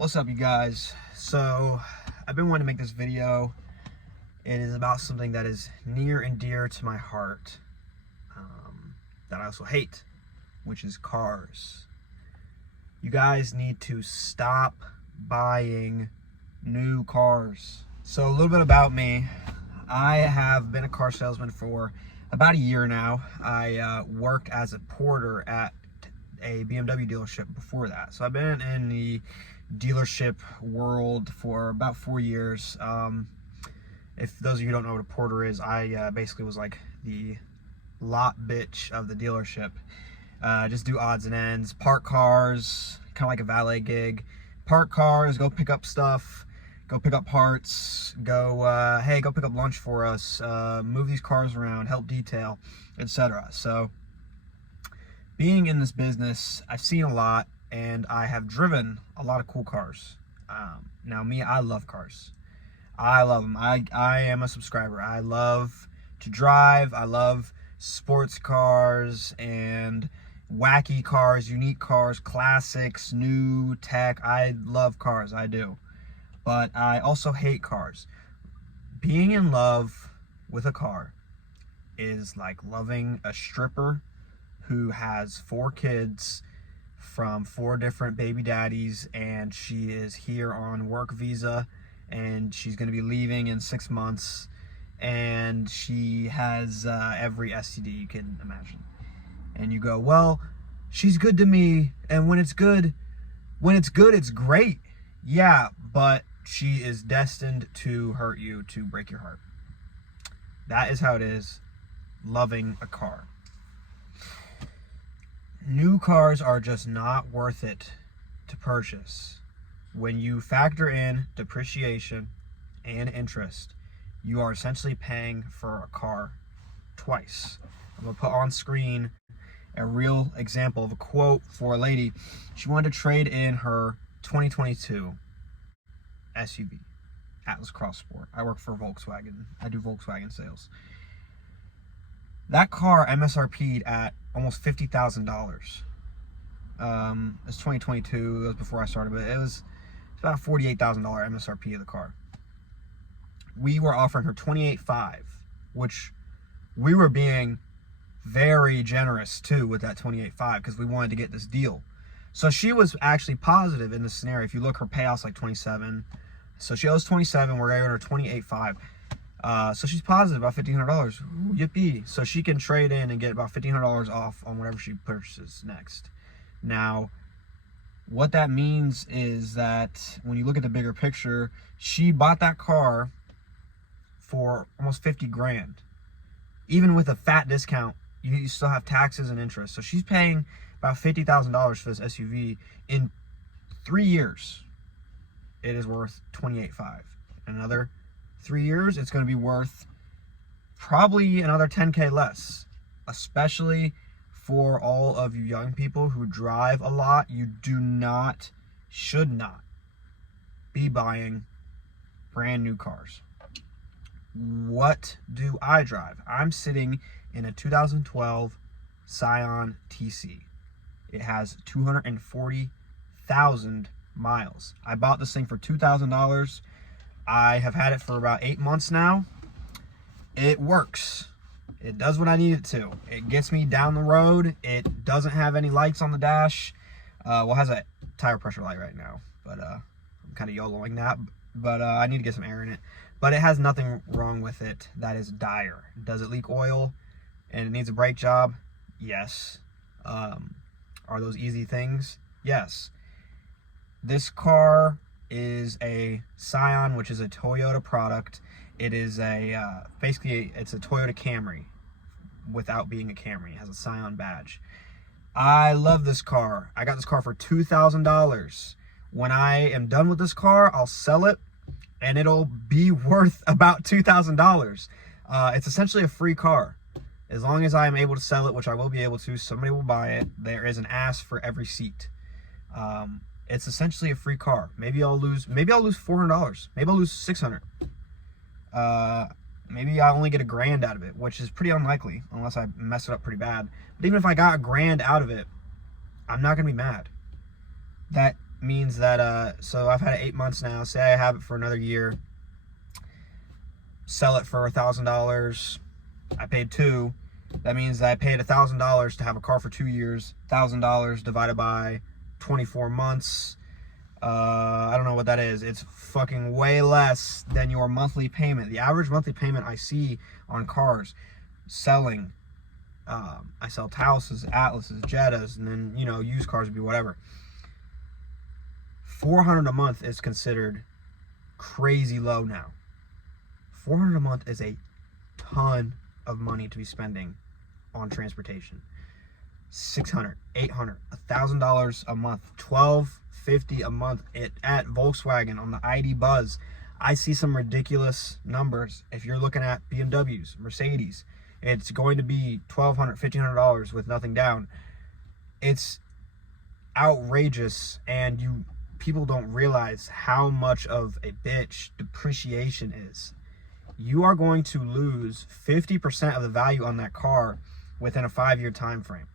What's up, you guys? So I've been wanting to make this video. It is about something that is near and dear to my heart, that I also hate, which is cars. You guys need to stop buying new cars. So a little bit about me. I have been a car salesman for about a year now. I worked as a porter at a BMW dealership before that. So I've been in the dealership world for about 4 years. If those of you who don't know what a porter is, I basically was like the lot bitch of the dealership. Just do odds and ends, park cars, kind of like a valet gig. Park cars, go pick up stuff, go pick up parts, go, hey, go pick up lunch for us, move these cars around, help detail, etc. So being in this business, I've seen a lot, and I have driven a lot of cool cars. Now me, I love cars. I love them. I am a subscriber. I love to drive. I love sports cars and wacky cars, unique cars, classics, new tech. I love cars, I do. But I also hate cars. Being in love with a car is like loving a stripper who has 4 kids from 4 different baby daddies, and she is here on work visa, and she's going to be leaving in 6 months, and she has every STD you can imagine. And you go, well, she's good to me, and when it's good, it's great. Yeah, but she is destined to hurt you, to break your heart. That is how it is loving a car. New cars are just not worth it to purchase. When you factor in depreciation and interest, you are essentially paying for a car twice. I'm going to put on screen a real example of a quote for a lady. She wanted to trade in her 2022 SUV, Atlas Cross Sport. I work for Volkswagen. I do Volkswagen sales. That car MSRP'd at almost $50,000. It's 2022. It was before I started, but it's about $48,000 MSRP of the car. We were offering her $28,500, which we were being very generous too with that $28,500 because we wanted to get this deal. So she was actually positive in this scenario. If you look, her payout's like $27,000. So she owes $27,000. We're giving her $28,500. So she's positive about $1,500. Ooh, yippee. So she can trade in and get about $1,500 off on whatever she purchases next. Now, what that means is that when you look at the bigger picture, she bought that car for almost 50 grand. Even with a fat discount, you still have taxes and interest. So she's paying about $50,000 for this SUV. In 3 years, it is worth $28,500. Another 3 years, it's going to be worth probably another 10K less, especially for all of you young people who drive a lot. You should not be buying brand new cars. What do I drive? I'm sitting in a 2012 Scion TC. It has 240,000 miles. I bought this thing for $2,000. I have had it for about 8 months now. It works. It does what I need it to. It gets me down the road. It doesn't have any lights on the dash. Well, it has a tire pressure light right now, but I'm kind of YOLOing that. But I need to get some air in it. But it has nothing wrong with it that is dire. Does it leak oil and it needs a brake job? Yes. Are those easy things? Yes. This car is a Scion, which is a Toyota product. It is basically it's a Toyota Camry without being a Camry. It has a Scion badge. I love this car. I got this car for $2,000. When I am done with this car, I'll sell it, and it'll be worth about $2,000. It's essentially a free car. As long as I am able to sell it, which I will be able to, somebody will buy it. There is an ass for every seat. It's essentially a free car. Maybe I'll lose $400. Maybe I'll lose $600. Maybe I only get $1,000 out of it, which is pretty unlikely unless I mess it up pretty bad. But even if I got $1,000 out of it, I'm not gonna be mad. That means that, so I've had it 8 months now. Say I have it for another year. Sell it for $1,000. I paid $2,000. That means that I paid $1,000 to have a car for 2 years. $1,000 divided by 24 months. I don't know what that is. It's fucking way less than your monthly payment. The average monthly payment I see on cars selling, I sell Tauruses, Atlases, Jettas, and then, you know, used cars would be whatever. $400 a month is considered crazy low now. $400 a month is a ton of money to be spending on transportation. $600, $800, $1,000 a month, $1,250 a month at Volkswagen on the ID Buzz. I see some ridiculous numbers. If you're looking at BMWs, Mercedes, it's going to be $1,200, $1,500 with nothing down. It's outrageous, and people don't realize how much of a bitch depreciation is. You are going to lose 50% of the value on that car within a 5-year time frame.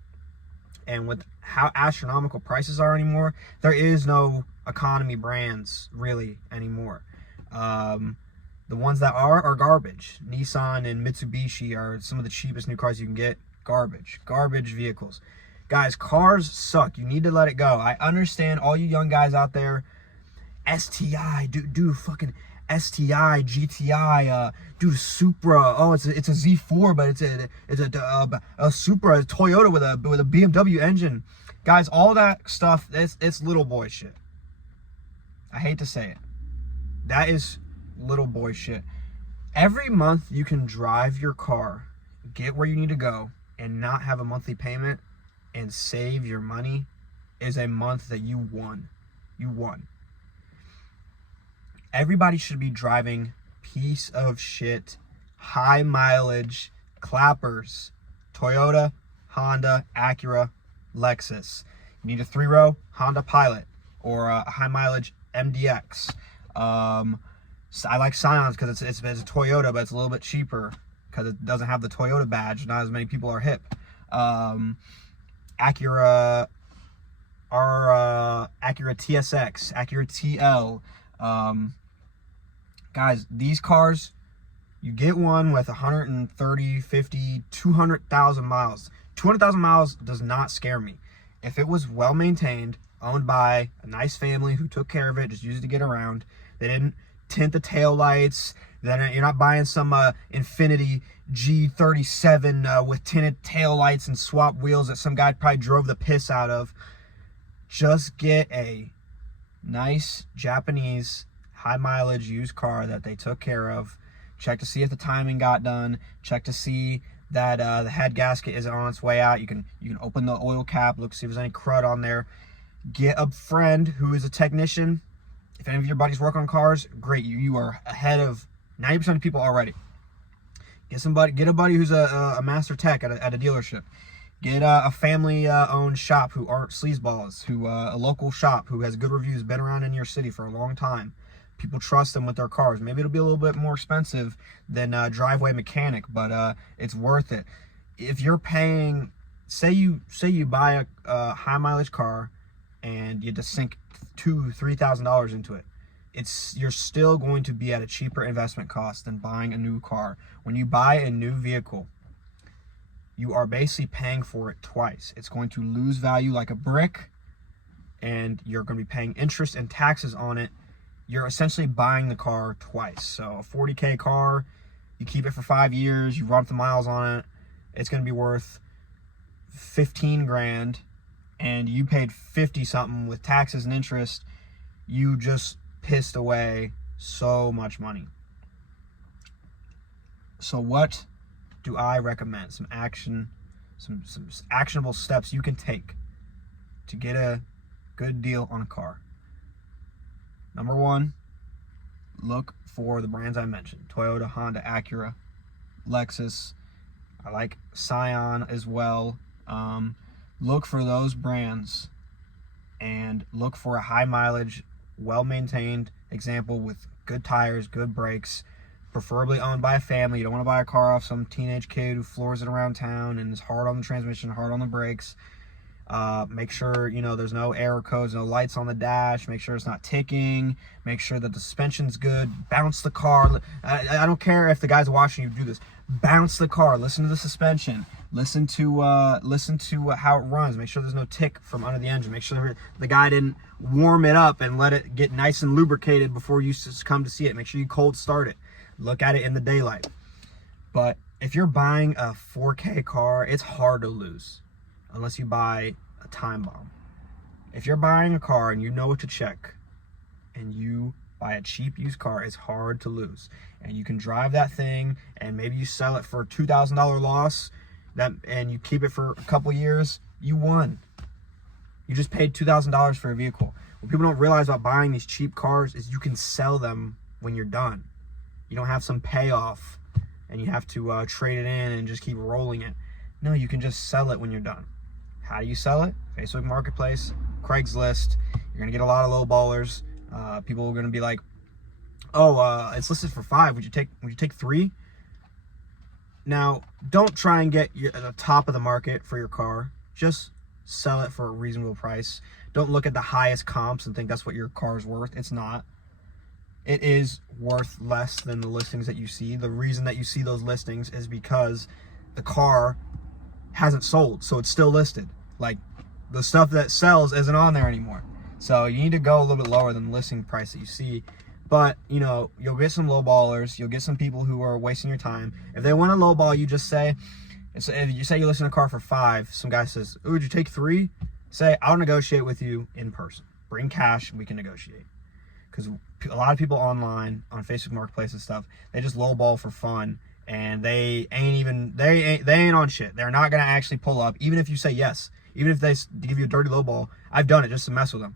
And with how astronomical prices are anymore, there is no economy brands really anymore. The ones that are garbage. Nissan and Mitsubishi are some of the cheapest new cars you can get. Garbage vehicles. Guys, cars suck. You need to let it go. I understand all you young guys out there. STI, dude, fucking STI, GTI, dude, Supra. Oh, it's a Z4, but it's a Supra, a Toyota with a BMW engine. Guys, all that stuff, it's little boy shit. I hate to say it. That is little boy shit. Every month you can drive your car, get where you need to go, and not have a monthly payment and save your money is a month that you won. You won. Everybody should be driving piece of shit, high mileage, clappers, Toyota, Honda, Acura, Lexus. You need a 3-row Honda Pilot or a high mileage MDX. I like Scions because it's a Toyota, but it's a little bit cheaper because it doesn't have the Toyota badge. Not as many people are hip. Acura TSX, Acura TL. Guys, these cars, you get one with 130, 50, 200,000 miles. 200,000 miles does not scare me. If it was well maintained, owned by a nice family who took care of it, just used it to get around, they didn't tint the tail lights, then you're not buying some Infiniti G37 with tinted tail lights and swap wheels that some guy probably drove the piss out of. Just get a nice Japanese high mileage used car that they took care of. Check to see if the timing got done. Check to see that the head gasket isn't on its way out. You can open the oil cap, look, see if there's any crud on there. Get a friend who is a technician. If any of your buddies work on cars, great. You are ahead of 90% of people already. Get a buddy who's a master tech at a dealership. Get a family-owned shop who aren't sleazeballs, a local shop who has good reviews, been around in your city for a long time. People trust them with their cars. Maybe it'll be a little bit more expensive than a driveway mechanic, but it's worth it. If you're paying, say you buy a high mileage car and you just sink $2,000-$3,000 into it, you're still going to be at a cheaper investment cost than buying a new car. When you buy a new vehicle, you are basically paying for it twice. It's going to lose value like a brick, and you're going to be paying interest and taxes on it. You're essentially buying the car twice. So a 40K car, you keep it for 5 years, you run up the miles on it, it's going to be worth 15 grand, and you paid 50 something with taxes and interest. You just pissed away so much money. So what do I recommend? Some actionable steps you can take to get a good deal on a car. Number 1, look for the brands I mentioned. Toyota, Honda, Acura, Lexus. I like Scion as well. Look for those brands and look for a high mileage, well-maintained example with good tires, good brakes, preferably owned by a family. You don't want to buy a car off some teenage kid who floors it around town and is hard on the transmission, hard on the brakes. Make sure, you know, there's no error codes, no lights on the dash. Make sure it's not ticking. Make sure that the suspension's good. Bounce the car. I don't care if the guy's watching you do this. Bounce the car. Listen to the suspension. Listen to how it runs. Make sure there's no tick from under the engine. Make sure the guy didn't warm it up and let it get nice and lubricated before you come to see it. Make sure you cold start it. Look at it in the daylight. But if you're buying a 4K car, it's hard to lose unless you buy a time bomb. If you're buying a car and you know what to check and you buy a cheap used car, it's hard to lose. And you can drive that thing and maybe you sell it for a $2,000 loss and you keep it for a couple years, you won. You just paid $2,000 for a vehicle. What people don't realize about buying these cheap cars is you can sell them when you're done. You don't have some payoff and you have to trade it in and just keep rolling it. No, you can just sell it when you're done. How do you sell it? Facebook Marketplace, Craigslist. You're gonna get a lot of low ballers. People are gonna be like, "Oh, it's listed for 5. Would you take 3?" Now, don't try and get at the top of the market for your car. Just sell it for a reasonable price. Don't look at the highest comps and think that's what your car is worth. It's not. It is worth less than the listings that you see. The reason that you see those listings is because the car hasn't sold, so it's still listed. Like, the stuff that sells isn't on there anymore. So you need to go a little bit lower than the listing price that you see. But, you know, you'll get some lowballers. You'll get some people who are wasting your time. If they want to lowball you, just say, if you say you list a car for 5, some guy says, "Oh, would you take 3?" Say, "I'll negotiate with you in person. Bring cash, and we can negotiate." Because a lot of people online, on Facebook Marketplace and stuff, they just lowball for fun. And they ain't on shit. They're not gonna actually pull up, even if you say yes. Even if they give you a dirty lowball. I've done it just to mess with them.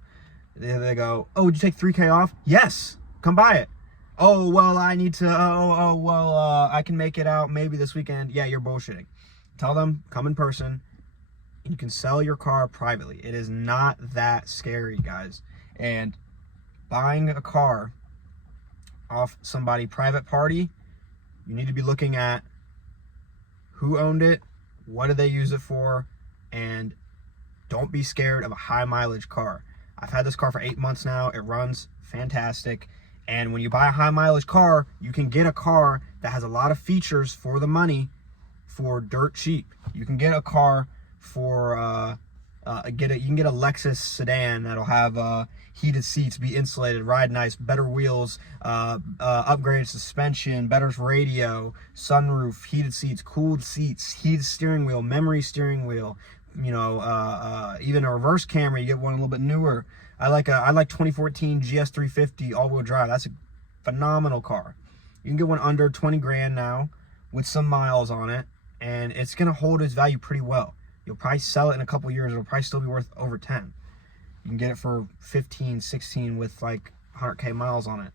They go, "Oh, would you take 3K off?" "Yes, come buy it." "Oh, well, I need to. I can make it out maybe this weekend." Yeah, you're bullshitting. Tell them, come in person. You can sell your car privately. It is not that scary, guys. And buying a car off somebody private party, you need to be looking at who owned it, what did they use it for, and don't be scared of a high mileage car. I've had this car for 8 months now. It runs fantastic. And when you buy a high mileage car, you can get a car that has a lot of features for the money for dirt cheap. You can get a car for you can get a Lexus sedan that'll have heated seats, be insulated, ride nice, better wheels, upgraded suspension, better radio, sunroof, heated seats, cooled seats, heated steering wheel, memory steering wheel. You know, even a reverse camera. You get one a little bit newer. I like 2014 GS350 all-wheel drive. That's a phenomenal car. You can get one under 20 grand now with some miles on it, and it's gonna hold its value pretty well. You'll probably sell it in a couple years. It'll probably still be worth over 10. You can get it for 15, 16 with like 100K miles on it.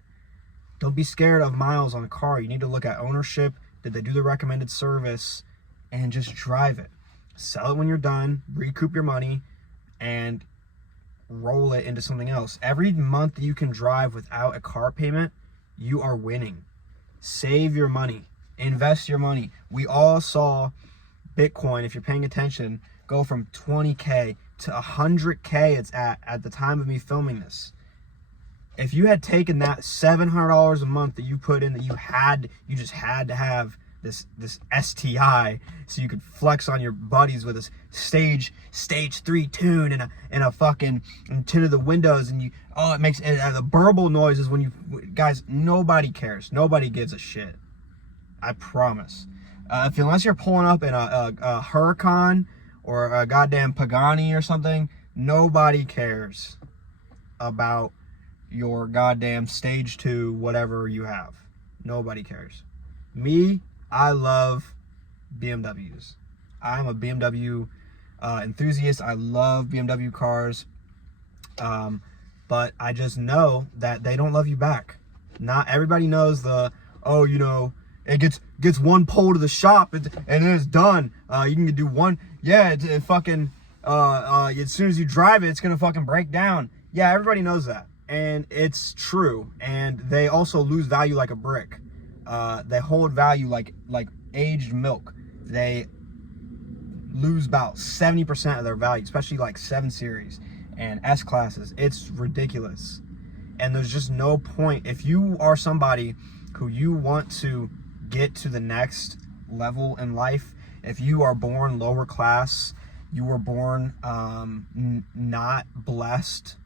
Don't be scared of miles on a car. You need to look at ownership. Did they do the recommended service? And just drive it. Sell it when you're done, recoup your money, and roll it into something else. Every month that you can drive without a car payment, you are winning. Save your money. Invest your money. We all saw Bitcoin, if you're paying attention, go from 20K to 100K it's at the time of me filming this. If you had taken that $700 a month that you put in, that you just had to have this STI so you could flex on your buddies with a stage 3 tune and a fucking tinted the windows, and it makes the burble noises when you guys. Nobody cares. Nobody gives a shit. I promise. Unless you're pulling up in a Huracan or a goddamn Pagani or something, nobody cares about your goddamn stage 2 whatever you have. Nobody cares. Me, I love BMWs. I'm a BMW enthusiast. I love BMW cars. But I just know that they don't love you back. Not everybody knows it gets one pull to the shop and then it's done. You can do one. Yeah, it fucking as soon as you drive it, it's gonna fucking break down. Yeah, everybody knows that, and it's true. And they also lose value like a brick. They hold value like aged milk. lose about 70% of their value, especially like 7 Series and S classes. It's ridiculous. And there's just no point. If you are somebody who you want to get to the next level in life, if you are born lower class, you were born not blessed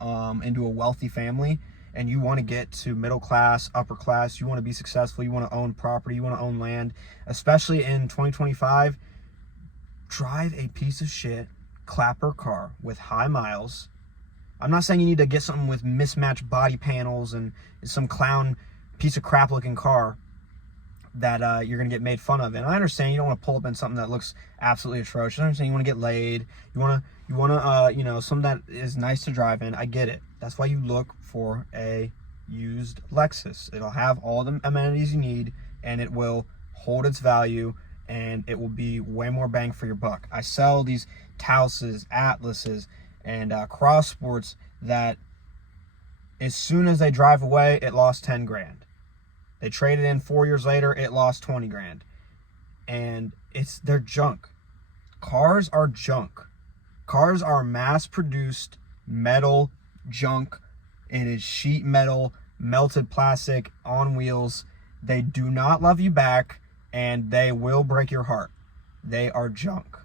into a wealthy family, and you want to get to middle class, upper class, you want to be successful, you want to own property, you want to own land, especially in 2025, drive a piece of shit clapper car with high miles. I'm not saying you need to get something with mismatched body panels and some clown piece of crap looking car that you're going to get made fun of. And I understand you don't want to pull up in something that looks absolutely atrocious. I understand you want to get laid. You want to something that is nice to drive in. I get it. That's why you look for a used Lexus. It'll have all the amenities you need, and it will hold its value, and it will be way more bang for your buck. I sell these Tauses, Atlases, and Cross Sports that as soon as they drive away, it lost 10 grand. They traded in 4 years later, it lost 20 grand. And they're junk. Cars are junk. Cars are mass-produced metal junk. It is sheet metal, melted plastic on wheels. They do not love you back, and they will break your heart. They are junk.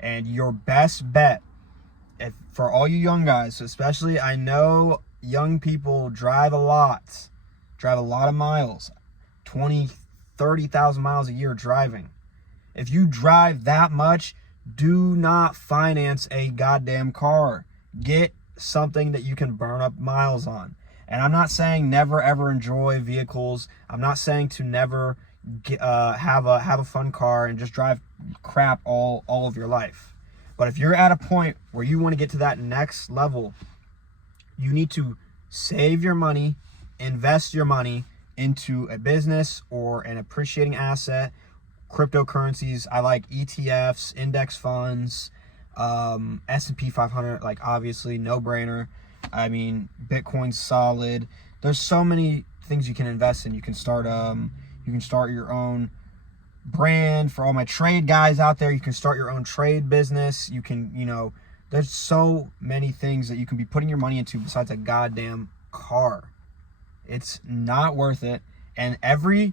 And your best bet, for all you young guys, especially, I know young people drive a lot of miles, 20, 30,000 miles a year driving. If you drive that much, do not finance a goddamn car. Get something that you can burn up miles on. And I'm not saying never ever enjoy vehicles. I'm not saying to never have a fun car and just drive crap all of your life. But if you're at a point where you want to get to that next level, you need to save your money, invest your money into a business or an appreciating asset, cryptocurrencies. I like ETFs, index funds, S&P 500, like obviously no brainer. I mean, Bitcoin's solid. There's so many things you can invest in. You can start your own brand. For all my trade guys out there, you can start your own trade business. You can, there's so many things that you can be putting your money into besides a goddamn car. It's not worth it. And every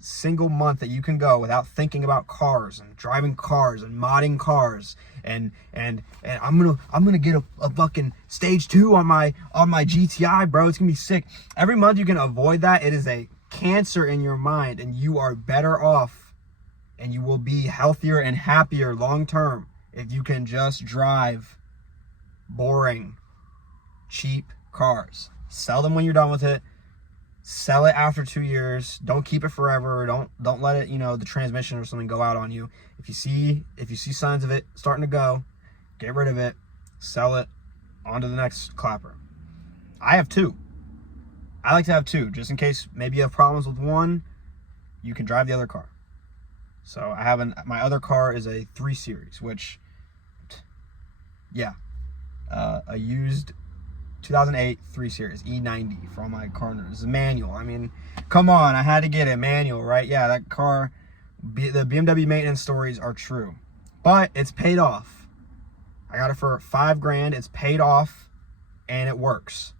single month that you can go without thinking about cars and driving cars and modding cars and I'm gonna get a fucking stage 2 on my GTI, bro. It's gonna be sick. Every month you can avoid that. It is a cancer in your mind, and you are better off, and you will be healthier and happier long term if you can just drive boring, cheap cars. Sell them when you're done with it. Sell it after 2 years. Don't keep it forever. Don't let it, the transmission or something go out on you. If you see signs of it starting to go, get rid of it. Sell it. On to the next clapper. I have 2. I like to have 2, just in case maybe you have problems with one. You can drive the other car. So I have my other car is a 3 Series, which, yeah, a used 2008 3 Series E90 for all my car nerds. It's a manual. I mean, come on, I had to get it manual, right? Yeah, that car, the BMW maintenance stories are true, but it's paid off. I got it for $5 grand. It's paid off, and it works.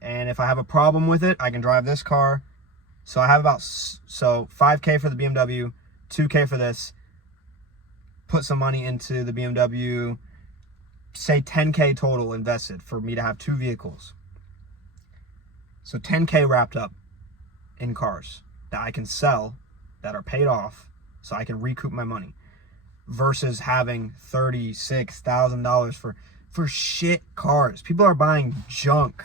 And if I have a problem with it, I can drive this car. So I have about $5K for the BMW, $2K for this. Put some money into the BMW. Say $10K total invested for me to have 2 vehicles. So $10K wrapped up in cars that I can sell that are paid off so I can recoup my money, versus having $36,000 for shit cars. People are buying junk.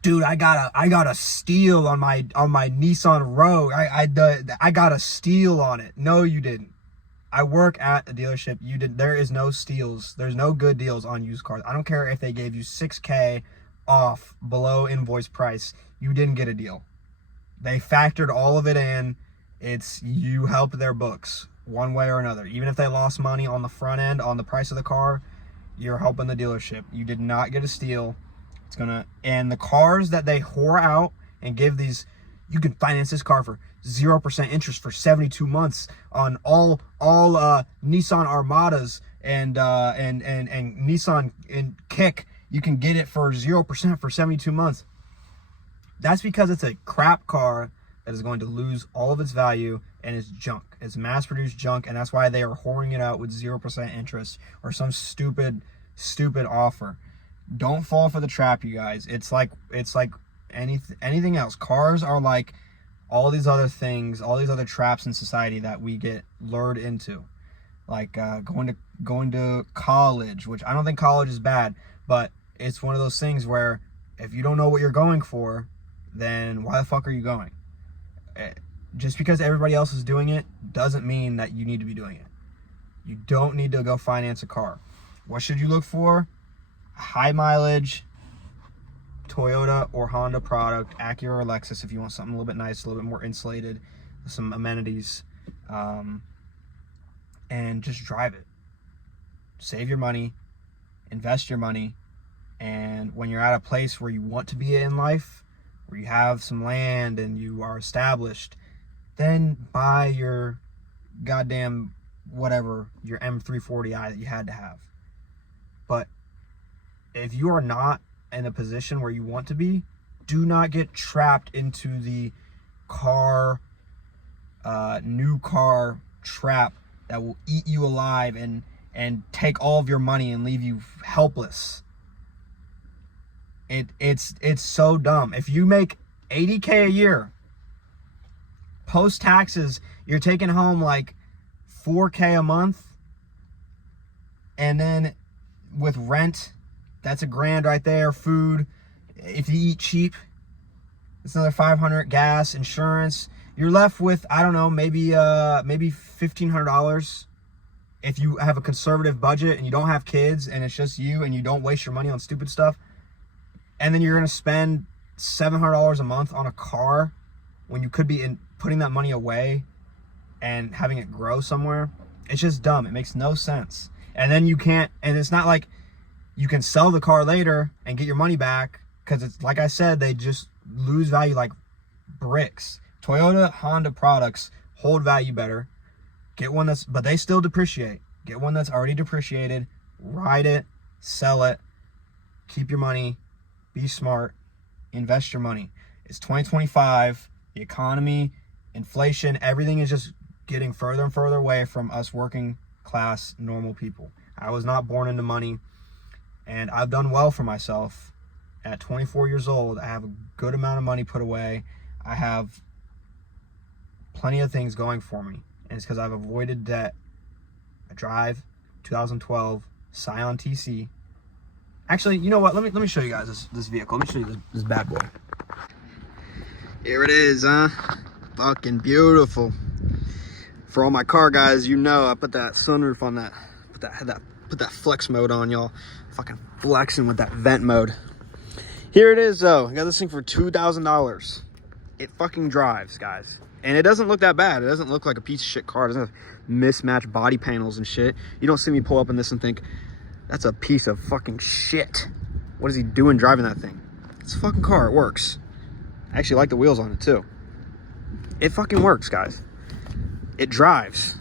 Dude, I got a steal on my Nissan Rogue. I got a steal on it. No, you didn't. I work at a dealership. There is no steals. There's no good deals on used cars. I don't care if they gave you $6K off below invoice price. You didn't get a deal. They factored all of it in. You helped their books one way or another. Even if they lost money on the front end on the price of the car, you're helping the dealership. You did not get a steal. And the cars that they whore out and give these You can finance this car for 0% interest for 72 months on all Nissan Armadas and Nissan and Kick. You can get it for 0% for 72 months. That's because it's a crap car that is going to lose all of its value, and it's junk. It's mass-produced junk, and that's why they are whoring it out with 0% interest or some stupid offer. Don't fall for the trap, you guys. It's like anything else. Cars are like all these other things, all these other traps in society that we get lured into, like going to college, which I don't think college is bad, but it's one of those things where if you don't know what you're going for, then why the fuck are you going? Just because everybody else is doing it doesn't mean that you need to be doing it. You don't need to go finance a car. What should you look for? High mileage Toyota or Honda product, Acura or Lexus if you want something a little bit nice, a little bit more insulated, some amenities, and just drive it. Save your money, invest your money, and when you're at a place where you want to be in life, where you have some land and you are established, then buy your goddamn whatever, your M340i that you had to have. But if you are not in a position where you want to be, do not get trapped into the new car trap that will eat you alive and take all of your money and leave you helpless. It's so dumb. If you make $80K a year, post taxes, you're taking home like $4K a month, and then with rent, that's $1,000 right there. Food, if you eat cheap, it's another $500. Gas, insurance. You're left with, I don't know, maybe $1,500 if you have a conservative budget and you don't have kids and it's just you and you don't waste your money on stupid stuff. And then you're gonna spend $700 a month on a car when you could be putting that money away and having it grow somewhere. It's just dumb. It makes no sense. And then you can't, and it's not like you can sell the car later and get your money back, because it's like I said, they just lose value like bricks. Toyota, Honda products hold value better. Get one but they still depreciate. Get one that's already depreciated, ride it, sell it, keep your money, be smart, invest your money. It's 2025, the economy, inflation, everything is just getting further and further away from us working class normal people. I was not born into money, and I've done well for myself. At 24 years old, I have a good amount of money put away. I have plenty of things going for me, and it's because I've avoided debt. I drive 2012 Scion TC. Actually, you know what? Let me show you guys this vehicle. Let me show you this bad boy. Here it is, huh? Fucking beautiful. For all my car guys, you know I put that sunroof on that. Put that flex mode on, y'all. Fucking flexing with that vent mode. Here it is, though. I got this thing for $2,000. It fucking drives, guys. And it doesn't look that bad. It doesn't look like a piece of shit car. It doesn't have mismatched body panels and shit. You don't see me pull up in this and think, that's a piece of fucking shit. What is he doing driving that thing? It's a fucking car. It works. I actually like the wheels on it, too. It fucking works, guys. It drives.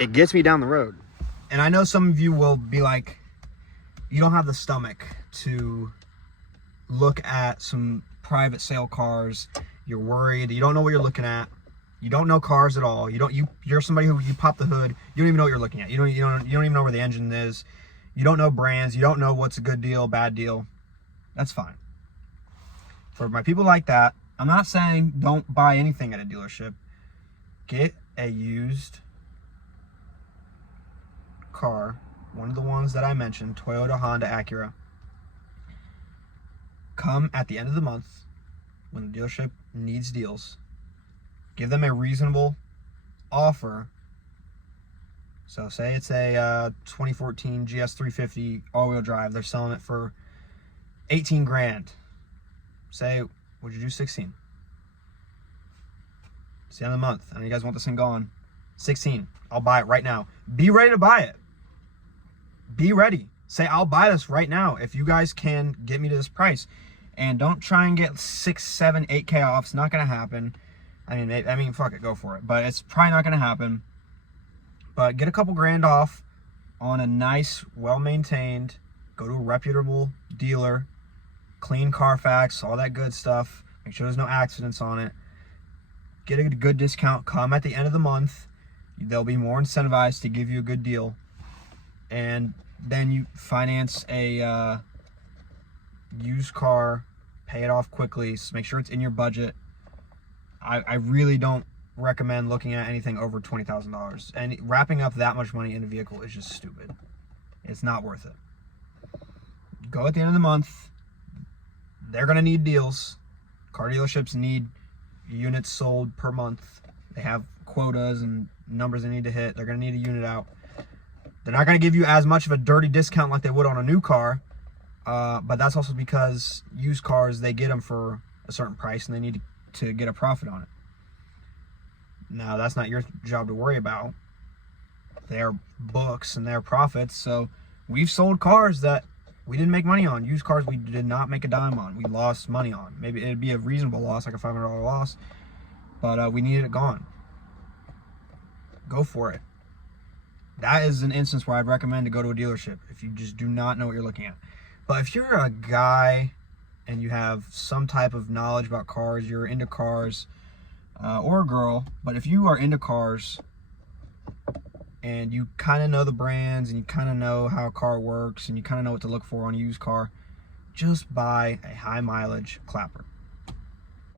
It gets me down the road. And I know some of you will be like, you don't have the stomach to look at some private sale cars. You're worried. You don't know what you're looking at. You don't know cars at all. You're somebody who, you pop the hood, you don't even know what you're looking at. You don't even know where the engine is. You don't know brands. You don't know what's a good deal, bad deal. That's fine. For my people like that, I'm not saying don't buy anything at a dealership. Get a used car, one of the ones that I mentioned, Toyota, Honda, Acura. Come at the end of the month when the dealership needs deals. Give them a reasonable offer. So say it's a 2014 GS350 all-wheel drive. They're selling it for 18 grand. Say, would you do 16? It's the end of the month. I know you guys want this thing gone. 16. I'll buy it right now. Be ready to buy it. Be ready. Say, I'll buy this right now if you guys can get me to this price. And don't try and get 6, 7, 8K off. It's not going to happen. I mean, fuck it, go for it. But it's probably not going to happen. But get a couple grand off on a nice, well-maintained, go to a reputable dealer, clean Carfax, all that good stuff. Make sure there's no accidents on it. Get a good discount. Come at the end of the month. They'll be more incentivized to give you a good deal. And then you finance a used car, pay it off quickly, so make sure it's in your budget. I really don't recommend looking at anything over $20,000. And wrapping up that much money in a vehicle is just stupid. It's not worth it. Go at the end of the month. They're going to need deals. Car dealerships need units sold per month. They have quotas and numbers they need to hit. They're going to need a unit out. They're not going to give you as much of a dirty discount like they would on a new car. But that's also because used cars, they get them for a certain price and they need to get a profit on it. Now, that's not your job to worry about. Their books and their profits. So we've sold cars that we didn't make money on. Used cars we did not make a dime on. We lost money on. Maybe it'd be a reasonable loss, like a $500 loss. But we needed it gone. Go for it. That is an instance where I'd recommend to go to a dealership if you just do not know what you're looking at. But if you're a guy and you have some type of knowledge about cars, you're into cars, or a girl, but if you are into cars and you kind of know the brands and you kind of know how a car works and you kind of know what to look for on a used car, just buy a high mileage clapper.